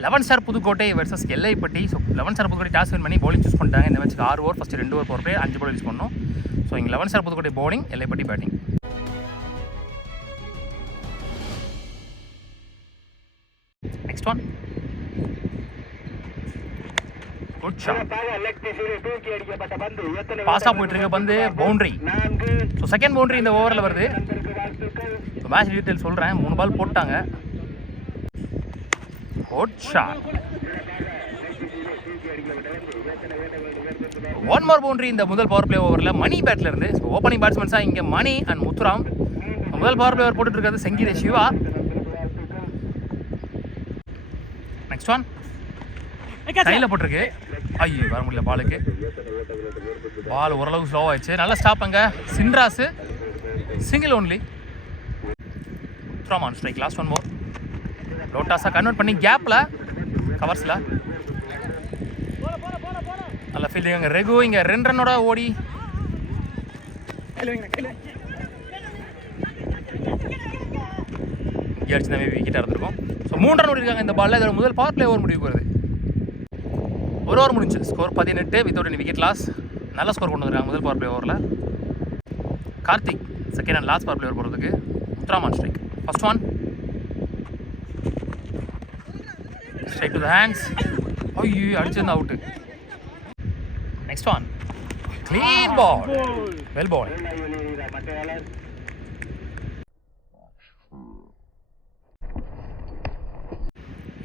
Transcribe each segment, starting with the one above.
11 star Pudukkottai versus Ellaipatti. So 11 star Pudukkottai toss win பண்ணி bowling choose பண்ணிட்டாங்க. இந்த மேட்ச்சுக்கு 6 ஓவர், ஃபஸ்ட்டு 2 ஓவர் போகிறப்பே 5 பால் யூஸ் பண்ணணும். ஸோ இங்கே 11 star Pudukkottai bowling, Ellaipatti batting. Next one, good shot. பாஸாக போயிட்டு இருக்க பந்து பவுண்டரி. ஸோ செகண்ட் பவுண்டரி இந்த ஓவரில் வருது. ஸோ மேட்ச் டீட்டெயில் சொல்கிறேன். 3 பால் போட்டாங்க. Good shot. One more boundary இந்த முதல் பவர் பிளே ஓவரில் மணி பேட்டில் இருந்து. ஸோ ஓப்பனிங் பேட்ஸ்மேன்ஸாக இங்கே மணி அண்ட் முத்துராம். முதல் பவர் பிளே ஓவர் போட்டுட்டு இருக்கிறது செங்கீர சிவா. நெக்ஸ்ட் ஒன், கையில் போட்டிருக்கு. ஐயோ வர முடியல பாலுக்கு. பால் ஓரளவுக்கு ஸ்லோ ஆயிடுச்சு. நல்ல ஸ்டாப் அங்கே. Chinrasu single only. Muthuram on strike. Last one more. லோட்டாஸாக கன்வெர்ட் பண்ணி கேப்பில் கவர்ஸில் நல்ல ஃபீல்டிங். அங்கே ரெகு இங்கே 2 ரன்னோட ஓடி இங்கே அடிச்சு தான் விக்கெட்டாக இருந்திருக்கும். ஸோ 3 ரன் ஓடிருக்காங்க இந்த பாலில். இதோட முதல் பவர் பிளே ஓவர் முடிவுக்கு வருது. ஒரு ஓவர் முடிஞ்சு. Score 18 without any wicket loss. நல்ல ஸ்கோர் கொண்டு வந்துருக்காங்க முதல் பவர் பிளே ஓவரில். Karthik second and last power play over போகிறதுக்கு. Muthuram on strike. First one straight to the hands. ஐயோ அடிச்சிருந்தா out. Next one, clean ball, well ball.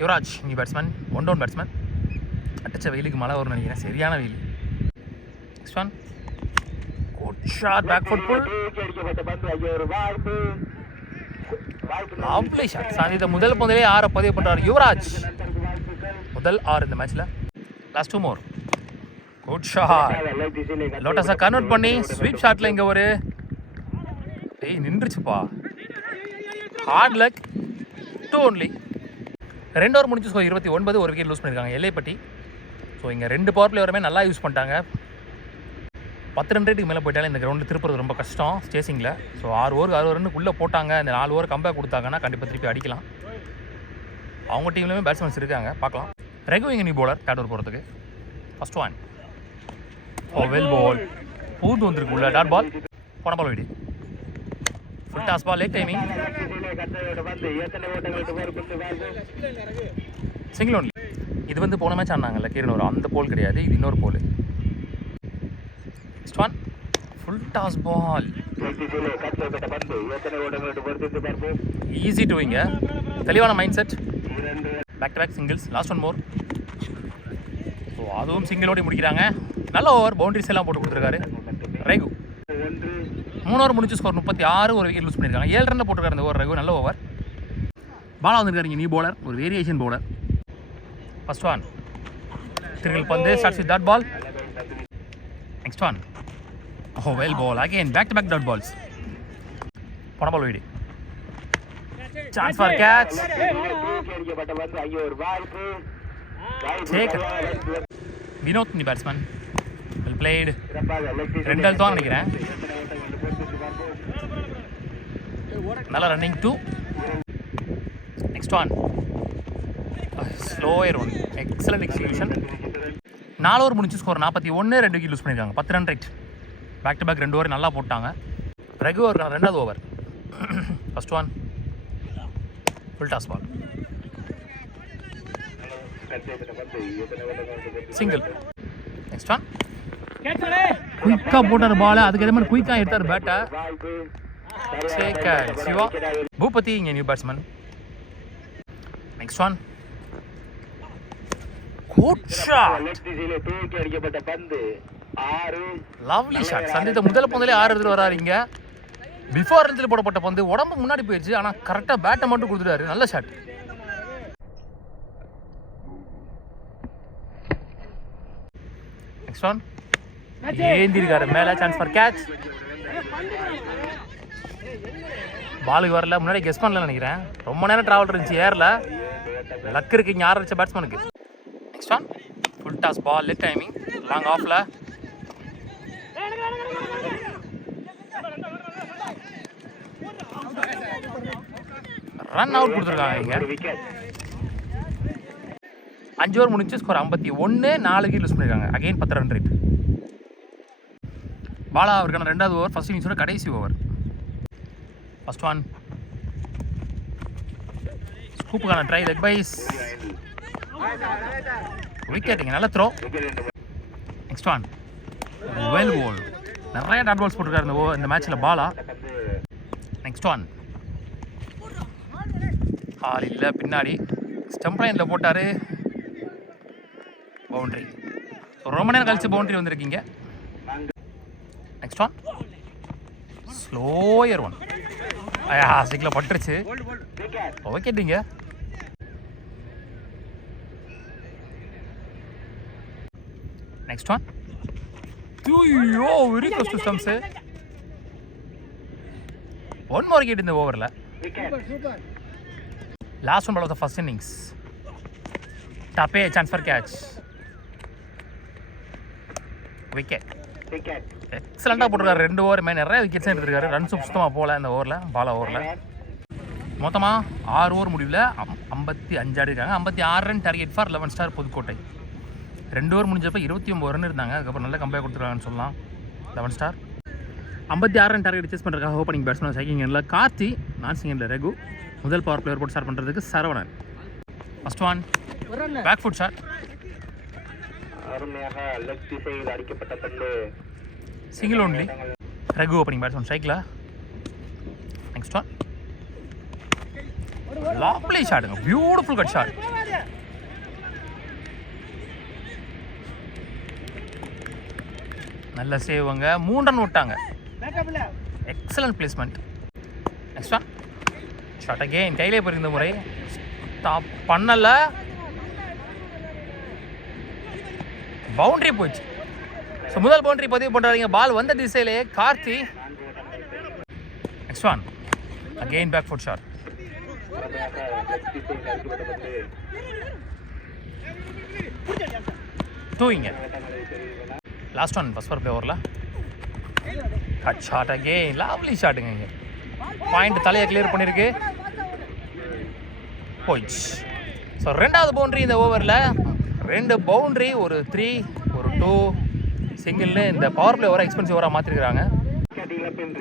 Yuvraj new batsman, 1 down batsman. அடிச்ச வெயிலுக்கு மழை வரும்னு நினைக்கிறேன். சரியான வெயில். Next one, good shot, back foot pull. Lovely shot. சாந்தித்த முதல் பந்திலே 6 பதிவு பண்ணுறாரு யுவராஜ். முதல் 6 இந்த மேட்ச்சில். Last 2 more. Good shot. லோட்டஸை கன்வெர்ட் பண்ணி ஸ்வீப் ஷாட்டில் இங்கே ஒரு நின்றுச்சுப்பா. Hard luck. 2 ஒன்லி. 2 ஓவர் முடிஞ்சு. ஸோ 29, ஒரு விக்கெட் லூஸ் பண்ணியிருக்காங்க எல்லைப்பட்டி. ஸோ இங்கே 2 பவர் பிளே வரமே நல்லா யூஸ் பண்ணிட்டாங்க. 10 ரன் ரேட்டுக்கு மேலே போயிட்டாலும் இந்த கிரவுண்டில் திருப்புறது ரொம்ப கஷ்டம் சேசிங்கில். ஸோ 6 ஓவருக்கு 6 ரன்னுக்குள்ளே போட்டாங்க. இந்த 4 ஓவர் கம்பேக் கொடுத்தாங்கன்னா கண்டிப்பாக திருப்பி அடிக்கலாம். அவங்க டீம்லேயுமே பேட்ஸ்மேன்ஸ் இருக்காங்க, பார்க்கலாம். ரெகு இங்கே நியூ பவுலர் தேர்ட் ஓவர் போகிறதுக்கு. First one, oh well ball. பூத்து வந்திருக்கு உள்ள. Dot ball. போன ball wide. Full toss ball. Late timing. Single only. இது வந்து போன மேட்ச் ஆனாங்கல்ல கீரனூர், அந்த போல் கிடையாது, இது இன்னொரு ball. Next one, full toss ball. Easy டூயிங்க. தெளிவான mind set. Back to back singles. Last one more. So அதுவும் சிங்கிளோடி முடிக்கிறாங்க. நல்ல ஓவர். பவுண்டரிஸ் எல்லாம் போட்டு கொடுத்துருக்காரு ரெகு. 3 ஓவர் முடிஞ்சு. ஸ்கோர் 36, ஒரு விக்கெட் லூஸ் பண்ணியிருக்காங்க. 7 ரன் போட்டிருக்காரு இந்த ஓவர் ரெகு. நல்ல ஓவர். பாலா வந்திருக்காரு இங்கே நியூ பவுலர், ஒரு வேரியேஷன் பவுலர். ஃபர்ஸ்ட் ஒன், திருங்கள் பந்து. Starts with dot ball. Next one, oh well ball. Again back to back dot balls. போன பால் வீடு. Chance for catch. வினோத் நீ பேட்ஸ்மேன். Well blade. 2 ரன் தான் நினைக்கிறேன். நல்ல running 2. Next one, slower one. Excellent execution. 4 over முடிஞ்சு. Score 41, 2 wicket lose பண்ணியிருக்காங்க. 10 run right. Back to back 2 over நல்லா போட்டாங்க. ரெகு ஓவர் 2வது over. First one, full toss ball. Single. Next one, குயிக்காக போட்டார் பால். அதுக்கு அதே மாதிரி குயிக்காக எடுத்தார் பேட்டை. சேகர் சிவா. பூபதி இங்கே new batsman. Next one, good shot. Lovely shot. சந்தித்த முதல் பந்திலே 6 எடுத்துட்டு வராரு. இங்கே பிஃபோர் ரன்ஸில் போடப்பட்ட பந்து உடம்பு முன்னாடி போயிடுச்சு. ஆனால் கரெக்டாக பேட்டை மட்டும் கொடுத்துட்டாரு. நல்ல ஷாட். நெக்ஸ்ட் ஒன், ஏந்திருக்காரு மேலே. Chance for catch. பாலுக்கு வரல. முன்னாடி கெஸ் பண்ணல நினைக்கிறேன். ரொம்ப நேரம் ட்ராவல் இருந்துச்சு ஏரில். லக் இருக்கு இங்கே 6 அடிச்ச பேட்ஸ்மேனுக்கு. Next one, full toss ball. Late timing. Long ஆஃபில். ரன் அவுட் கொடுத்துருக்காங்க இங்கே. 5 ஓவர் முடிஞ்சு ஸ்கோர் 51, 4 விக்கெட் லூஸ் பண்ணியிருக்காங்க. Again 10 run rate. பாலா அவருக்கான 2வது ஓவர், ஃபர்ஸ்ட் இன்னிங்ஸோட கடைசி ஓவர். ஃபர்ஸ்ட் ஒன் ஸ்கூப்புக்கான ட்ரை, லெக் பைஸ், விக்கெட்டுங்க, நல்ல throw. Next one well ball, நிறைய டாட் பால்ஸ் போட்டிருக்காரு இந்த மேட்ச்சில் பாலா. நெக்ஸ்ட் ஒன் ஆள் இல்லை, பின்னாடி ஸ்டம்ப் லைனில் போட்டார், பவுண்ட்ரி. ஸோ ரொம்ப நேரம் கழிச்சு பவுண்ட்ரி வந்திருக்கீங்க. நெக்ஸ்ட் ஒன் ஸ்லோயர் ஒன், ஸ்டிக்கில் பட்டுருச்சு, விக்கெட்டுங்க. நெக்ஸ்ட் ஒன் ஐயோ very close to stumps. One more wicket இந்த ஓவரில். Last one ball of the first innings. டப்பே சான்ஸ் ஃபார் கேட்ச், விக்கெட். எக்ஸலண்ட்டாக போட்டிருக்காரு 2 ஓவருமே, நிறைய விக்கெட்ஸ் எடுத்துருக்காரு. ரன்ஸும் சுத்தமாக போகல இந்த ஓவரில், பாலா ஓவரில். மொத்தமாக 6 ஓவர் முடிவில் 55 ஆடிருக்காங்க. 56 run target for 11 star Pudukkottai. 2 over முடிஞ்சப்போ 29 ரன் இருந்தாங்க. அதுக்கப்புறம் நல்ல கம்பேர் கொடுத்துருக்காங்கன்னு சொல்லலாம் 11 ஸ்டார். 56 ரன் டார்கெட் சேஸ் பண்ணுறதுக்காக ஓப்பனிங் பேட்ஸ்மேன் செகண்ட் கார்த்தி, நான் செகண்டில் ரகு, முதல் பவர் பிளேயர் போட்டு ஸ்டார்ட் பண்ணுறதுக்கு Saravanan. First one back foot shot, single only. Raghu opening batsman ஸ்ட்ரைக்கில். நெக்ஸ்ட் ஒன் லாப்லி ஷாட்டுங்க, பியூட்டிஃபுல் கட் ஷாட். நல்ல சேவுங்க, 3 ரன் விட்டாங்க. Excellent placement. Next one shot again, கையிலே போயிருந்த முறை ஸ்டாப் பண்ணல, பவுண்டரி போச்சு. ஸோ முதல் பவுண்டரி பதிவு பண்ணுறாங்க, பால் வந்த திசையிலே Karthi. Next one again back foot shot, டூயிங்க. லாஸ்ட் ஒன் ஃபர்ஸ்ட் பவர் ஓவரில் கட் ஷாட் அகெயின், லவ்லி ஷாட்டுங்க. இங்கே பாயிண்ட் தலையை கிளியர் பண்ணியிருக்கு, போயிடுச்சு. ஸோ 2வது பவுண்டரி இந்த ஓவரில். 2 பவுண்டரி, ஒரு 3, ஒரு 2 சிங்கிள்னு இந்த பவர் பிளே ஓவராக எக்ஸ்பென்சிவ் ஓவராக மாற்றிருக்கிறாங்க.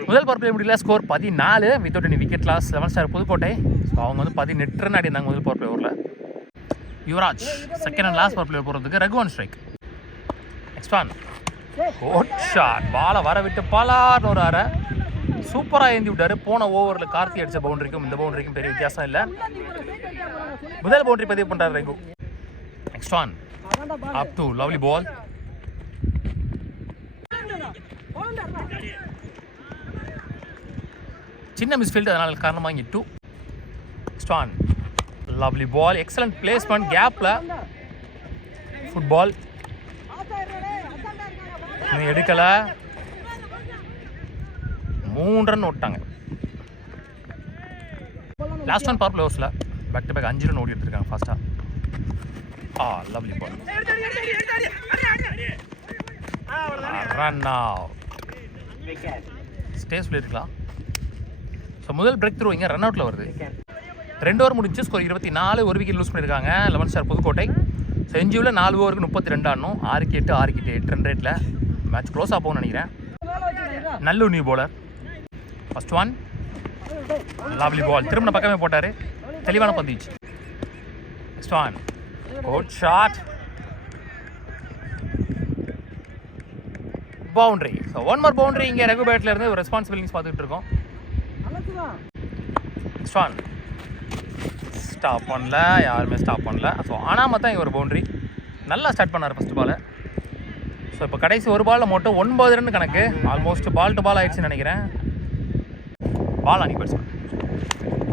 முதல் பவர் பிளே முடியல, score 14 without any wicket loss, 11 star Pudukkottai. So அவங்க வந்து 18 ரன் ஆடி இருந்தாங்க முதல் பவர் பிளே ஓவரில். Yuvraj second and last power play போகிறதுக்கு Raghu on strike. Next one good shot, பாலை வர விட்டு பாலான்னு ஒரு அரை சூப்பராக ஏந்தி விட்டார். போன ஓவரில் கார்த்தி அடித்த பவுண்டரிக்கும் இந்த பவுண்டரிக்கும் பெரிய வித்தியாசம் இல்லை. முதல் பவுண்டரி பதிவு பண்ணுறாரு Raghu. Next one up to lovely ball, சின்ன மிஸ்ஃபீல்டு, அதனால காரணமாக இங்கே 2. Next one lovely ball, excellent placement, கேப்பில் ஃபுட்பால் எடுக்கலை, 3 ரன் ஓட்டாங்க. லாஸ்ட் ஒன் பவர் பிளேயர்ஸில் பேக் டு பேக் 5 ரன் ஓடி எடுத்துருக்காங்க ஃபாஸ்ட்டாக. லவ்லி பால், ரன் அவுட், ஸ்டேஸ் இருக்கலாம். ஸோ முதல் பிரேக் த்ரூ இங்கே ரன் அவுட்டில் வருது. 2 ஓவர் முடிச்சு ஸ்கோர் 24, ஒரு விக்கெட் லூஸ் பண்ணியிருக்காங்க 11 ஸ்டார் புதுக்கோட்டை. ஸோ என்ஜியூவில் 4 ஓவருக்கு 32 ஆடணும், 6க்கு 8 ரன் ரேட்டில் மேட்ச் க்ளோஸ் ஆகும்னு நினைக்கிறேன். நல்ல new bowler. First one lovely ball, திரும்ப பக்கமே போட்டார், தெளிவான பந்துச்சு. Next one good shot, boundary. So 1 more boundary. இங்கே ரகு பேட்டில் இருந்து ஒரு ரெஸ்பான்சிபிலிட்டிஸ் பார்த்துக்கிட்டு இருக்கோம். நெக்ஸ்ட் ஒன் ஸ்டாப் பண்ணல, யாருமே ஸ்டாப் பண்ணல. ஸோ ஆனால் தான் இங்கே ஒரு பவுண்டரி. நல்லா ஸ்டார்ட் பண்ணார் ஃபஸ்ட் பால். ஸோ இப்போ கடைசி ஒரு பாலில் மட்டும் 9 ரன் கணக்கு. ஆல்மோஸ்ட் பால் டு பால் ஆயிடுச்சுன்னு நினைக்கிறேன். பால் அணி பேட்ஸ்மேன்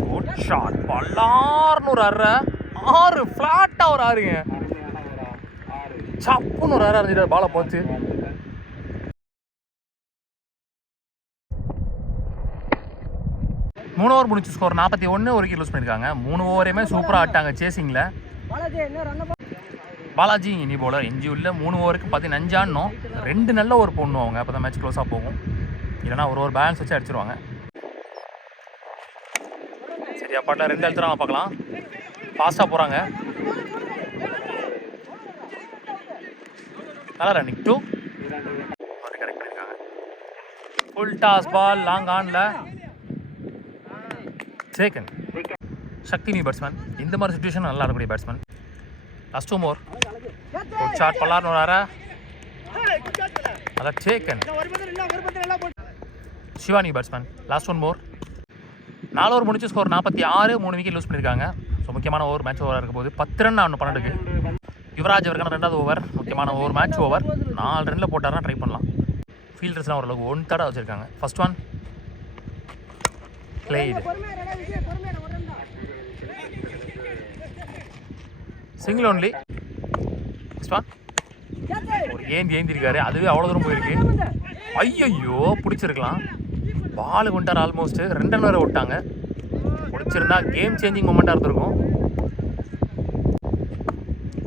குட் ஷாட், பல்லார்னு ஒரு 6 ஃப்ளாட்டாக ஒரு 6ங்க, சப்புன்னு ஒரு 6 இருந்துட்டு பாலை போச்சு. மூணு ஓவர் முடிச்சு ஸ்கோர் 41, ஒரு விக்கெட் லூஸ் பண்ணியிருக்காங்க. 3 ஓவரையுமே சூப்பராக ஆட்டாங்க சேசிங்கில். பாலாஜி இனி போலர் என்ஜியூவில் 3 ஓவருக்கு 15 ஆடணும். 2 நல்ல ஓவர் போடணும் அவங்க, அப்போ தான் மேட்ச் க்ளோஸாக போகும். இல்லைனா ஒரு ஓவர் பேலன்ஸ் வச்சு அடிச்சிருவாங்க. சரி அப்பாட்டில் 2 எழுத்துறாங்க பார்க்கலாம். ஃபாஸ்ட்டாக போகிறாங்க. நல்லா ரன்னிங் 2 கரெக்ட் பண்ணியிருக்காங்க. ஃபுல் டாஸ் பால் லாங் ஆனில் டேக்கன். சக்தி நியூ பேட்ஸ்மேன், இந்த மாதிரி சுச்சுவேஷன் நல்லா இருக்கக்கூடிய பேட்ஸ்மேன். லாஸ்ட் 2 மோர். ஒரு ஷாட் பல்லார்னு வராரா, அதான் taken. Siva new batsman. Last 1 more. 4 over முடிச்சு ஸ்கோர் 46, 3 விக்கெட் லூஸ் பண்ணியிருக்காங்க. ஸோ முக்கியமான ஓவர் மேட்ச் ஓவராக இருக்க போது 10 ரன் ஆகணும் 12க்கு. யுவராஜ் அவருக்கான 2வது ஓவர், முக்கியமான ஓவர் மேட்ச் ஓவர். 4 ரனில் போட்டார்னா ட்ரை பண்ணலாம். ஃபீல்டர்ஸ்லாம் ஓரளவுக்கு 1 தடவை வச்சுருக்காங்க. First one played, single only. Next one ஒரு ஏந்திருக்காரு, அதுவே அவ்வளோ தூரம் போயிருக்கு. ஐயோ பிடிச்சிருக்கலாம், பால் கொண்டார். ஆல்மோஸ்ட் 2 ரன் வரை விட்டாங்க. பிடிச்சிருந்தா கேம் சேஞ்சிங் மொமெண்ட்டாக இருந்திருக்கும்.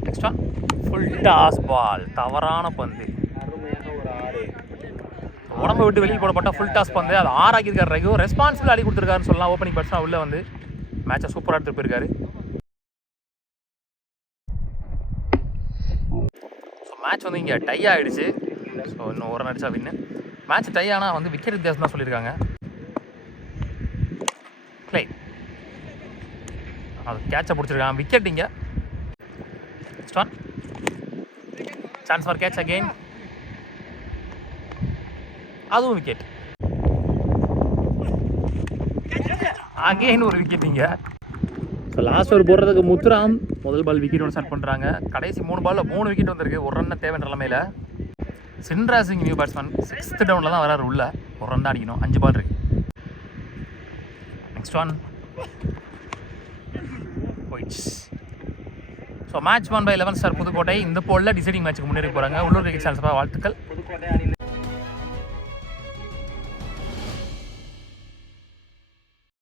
Next one full toss ball, தவறான பந்து. உடம்பை விட்டு வெளியில் போடப்பட்ட ஃபுல் டாஸ் பந்து, அது 6 ஆக்கியிருக்காரு. ரகு ரெஸ்பான்சிபிள் ஆடி கொடுத்துருக்காருன்னு சொல்லலாம். ஓப்பனிங் பேட்ஸ்மேன் உள்ளே வந்து மேட்சை சூப்பராக எடுத்துகிட்டு போயிருக்காரு. ஸோ மேட்ச் வந்து இங்கே டை ஆகிடுச்சு. ஸோ இன்னும் ஒரு ரன் அடிச்சா வின்னு. மேட்ச் டை ஆனால் வந்து விக்கெட் வித்தியாசம் தான் சொல்லியிருக்காங்க. ப்ளே, அது கேட்சை பிடிச்சிருக்காங்க. விக்கெட் இங்கே. Next one chance for catch again, அதுவும் விக்கெட். அகெயின் ஒரு விக்கெட் இங்கே. ஸோ லாஸ்ட் ஓவர் போடுறதுக்கு முத்துராம் முதல் பால் விக்கெட் ஒன்று ஸ்டார்ட் பண்ணுறாங்க. கடைசி 3 பாலில் 3 விக்கெட் வந்திருக்கு. ஒரு ரன் தேவைன்ற நிலைமையில் Chinraj Singh new batsman 6th டவுனில் தான் வராரு. உள்ள ஒரு ரன் தான் அடிக்கணும். 5 பால் இருக்கு. Next one poets. So match 1/11 star Pudukkottai. இந்த போலில் டிசைடிங் மேட்ச்சுக்கு முன்னேறி போகிறாங்க. உள்ளூர் கிரிக்கெட் சேனல்ஸ் வாழ்த்துக்கள்.